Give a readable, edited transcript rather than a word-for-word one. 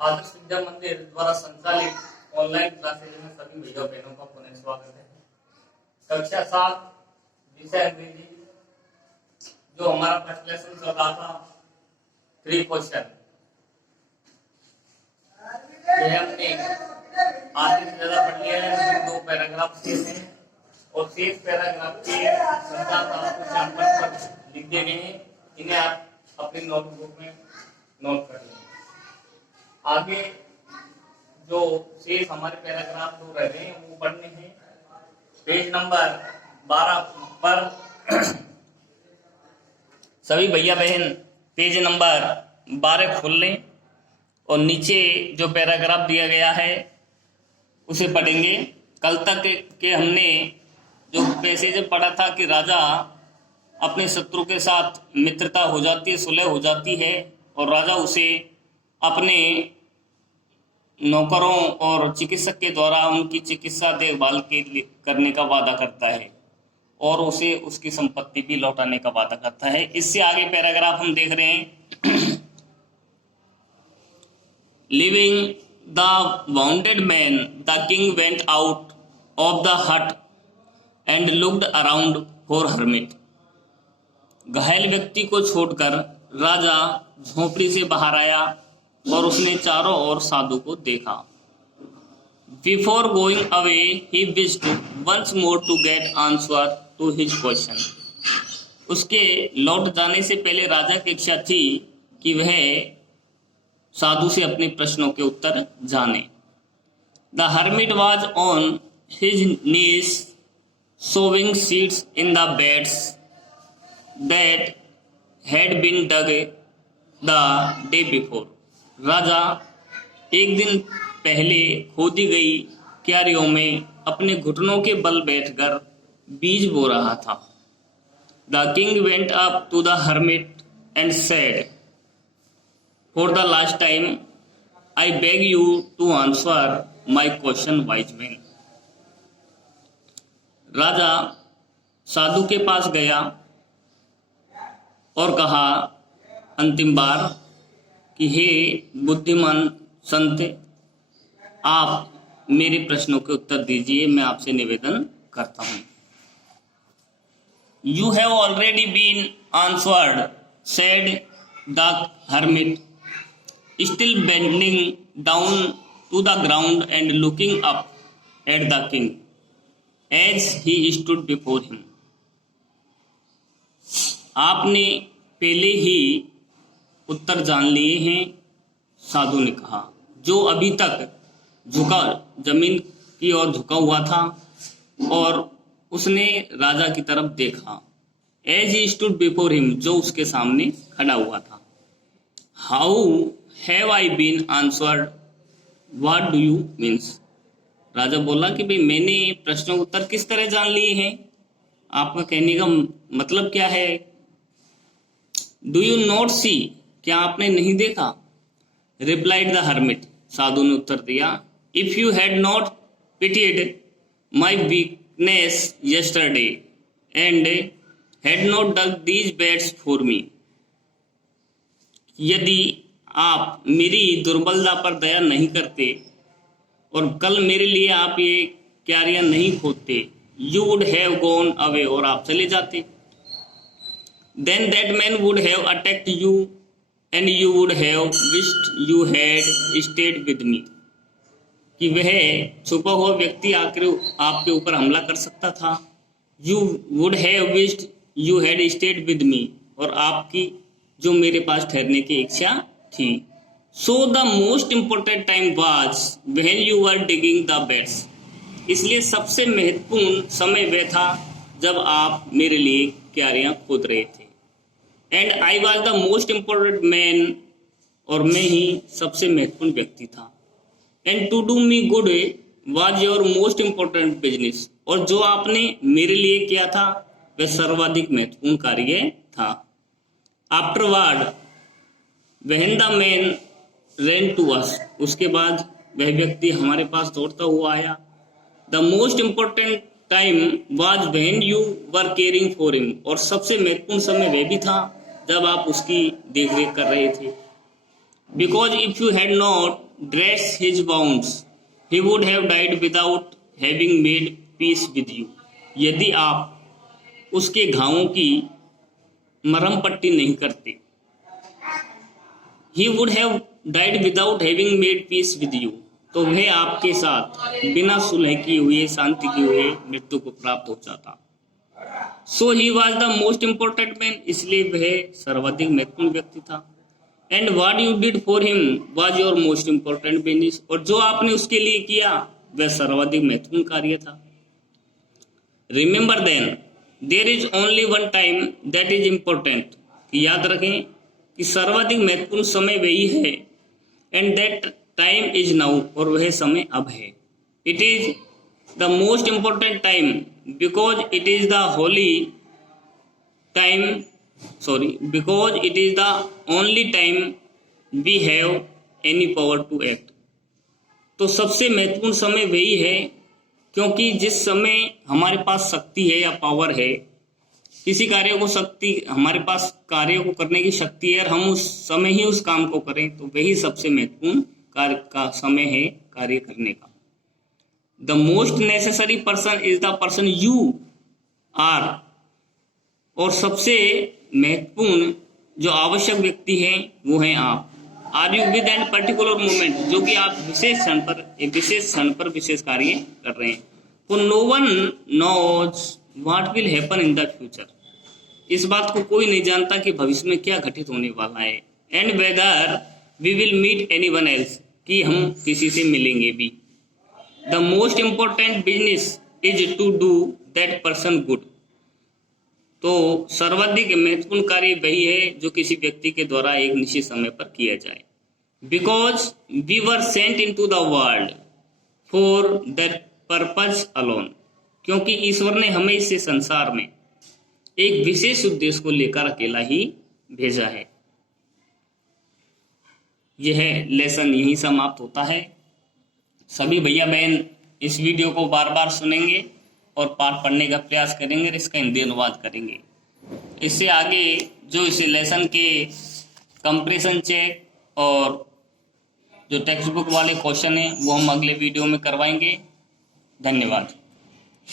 आदर्श विद्या मंदिर द्वारा संचालित ऑनलाइन क्लासेज में सभी भैया बहनों का पुनः स्वागत है। कक्षा 7 विषय अंग्रेजी, जो हमारा फर्स्ट लेसन चल रहा था 3 क्वेश्चन, ये हमने आधे से ज्यादा पढ़ लिया है। 2 पैराग्राफ शेष हैं और शेष पैराग्राफ के संचार चार्ट पर लिख दिए गए हैं। इन्हें आप अपनी नोटबुक में नोट कर लें। आगे जो शेष हमारे पैराग्राफ 2 रह गए हैं वो पढ़ने हैं। पेज नंबर 12 पर सभी भैया बहन पेज नंबर 12 खोल लें और नीचे जो पैराग्राफ दिया गया है उसे पढ़ेंगे। कल तक के हमने जो पैसेज पढ़ा था कि राजा अपने शत्रु के साथ मित्रता हो जाती है, सुलह हो जाती है और राजा उसे अपने नौकरों और चिकित्सक के द्वारा उनकी चिकित्सा देखभाल करने का वादा करता है और उसे उसकी संपत्ति भी लौटाने का वादा करता है। इससे आगे पैराग्राफ हम देख रहे हैं। Living the wounded man, the king went out of the hut and looked around for hermit. घायल व्यक्ति को छोड़कर राजा झोपड़ी से बाहर आया और उसने चारों ओर साधु को देखा। Before going away he wished once more to get answer to his question. उसके लौट जाने से पहले राजा की इच्छा थी कि वह साधु से अपने प्रश्नों के उत्तर जाने। The hermit was on his knees sowing seeds in the beds that had been dug the day before. राजा एक दिन पहले खोदी गई क्यारियों में अपने घुटनों के बल बैठकर बीज बो रहा था। The king went up to the hermit and said, "For the last time, I beg you to answer my question wisely." राजा साधु के पास गया और कहा अंतिम बार कि हे बुद्धिमान संत, आप मेरे प्रश्नों के उत्तर दीजिए, मैं आपसे निवेदन करता हूं। You have already been answered, said the hermit, still bending down to the ground and looking up at the king as he stood before him. आपने पहले ही उत्तर जान लिए हैं, साधु ने कहा, जो अभी तक जमीन की ओर झुका हुआ था और उसने राजा की तरफ देखा। As he stood before him, जो उसके सामने खड़ा हुआ था। How have I been answered? What do you means? राजा बोला कि भाई मैंने प्रश्नों के उत्तर किस तरह जान लिए हैं, आपका कहने का मतलब क्या है। डू यू नॉट सी, क्या आपने नहीं देखा। रिप्लाइड द हर्मिट, साधु ने उत्तर दिया, if you had not pitied my weakness yesterday and had not dug these beds for me. यदि आप मेरी दुर्बलता पर दया नहीं करते और कल मेरे लिए आप ये क्यारियां नहीं खोदते, you would have gone away, और आप चले जाते। Then that man would have attacked you and you would have wished you had stayed with me. कि वह छुपा हुआ व्यक्ति आकर आपके ऊपर हमला कर सकता था। You would have wished you had stayed with मी, और आपकी जो मेरे पास ठहरने की इच्छा थी। So the most important time was when you were digging the beds. इसलिए सबसे महत्वपूर्ण समय वह था जब आप मेरे लिए क्यारियां खोद रहे थे। And I was the most important man, और मैं ही सबसे महत्वपूर्ण व्यक्ति था। And to do me good was your most important business. और जो आपने मेरे लिए किया था वह सर्वाधिक महत्वपूर्ण कार्य था। Afterward, when the man ran to us, उसके बाद वह व्यक्ति हमारे पास दौड़ता हुआ आया। The most important time was when you were caring for him, और सबसे महत्वपूर्ण समय वह भी था जब आप उसकी देखरेख कर रहे थे। Because if you had not dressed his wounds, he would have died without having made peace with you. यदि आप उसके घावों की मरहम पट्टी नहीं करते, he would have died without having made peace with you, तो वह आपके साथ बिना सुलह किए हुए, शांति किए हुए मृत्यु को प्राप्त हो जाता। So he was the most important man, इसलिए वह सर्वाधिक महत्वपूर्ण व्यक्ति था। And what you did for him was your most important business, और जो आपने उसके लिए किया वह सर्वाधिक महत्वपूर्ण कार्य था। Remember then, there is only one time that is important, याद रखें कि सर्वाधिक महत्वपूर्ण समय वही है, and that time is now, और वह समय अब है। It is the most important time because it is the holy time, because it is the only time we have any power to act. तो सबसे महत्वपूर्ण समय वही है क्योंकि जिस समय हमारे पास शक्ति है या पावर है, किसी कार्य को शक्ति, हमारे पास कार्य को करने की शक्ति है और हम उस समय ही उस काम को करें, तो वही सबसे महत्वपूर्ण कार्य का समय है कार्य करने का। The most necessary person is the person you are, और सबसे महत्वपूर्ण जो आवश्यक व्यक्ति है वो है आप। Are you with and particular moment, जो कि आप विशेष क्षण पर विशेष कार्य कर रहे हैं। For no one knows what will happen in the future, इस बात को कोई नहीं जानता कि भविष्य में क्या घटित होने वाला है। And whether we will meet anyone else, कि हम किसी से मिलेंगे भी। The most important business is to do that person good, तो सर्वाधिक महत्वपूर्ण कार्य वही है जो किसी व्यक्ति के द्वारा एक निश्चित समय पर किया जाए। Because we were sent into the world for that purpose alone, क्योंकि ईश्वर ने हमें इस संसार में एक विशेष उद्देश्य को लेकर अकेला ही भेजा है। यह लेसन यहीं समाप्त होता है। सभी भैया बहन इस वीडियो को बार बार सुनेंगे और पाठ पढ़ने का प्रयास करेंगे और इसका हिंदी अनुवाद करेंगे। इससे आगे जो इस लेसन के कंप्रेशन चेक और जो टेक्स्ट बुक वाले क्वेश्चन हैं वो हम अगले वीडियो में करवाएंगे। धन्यवाद।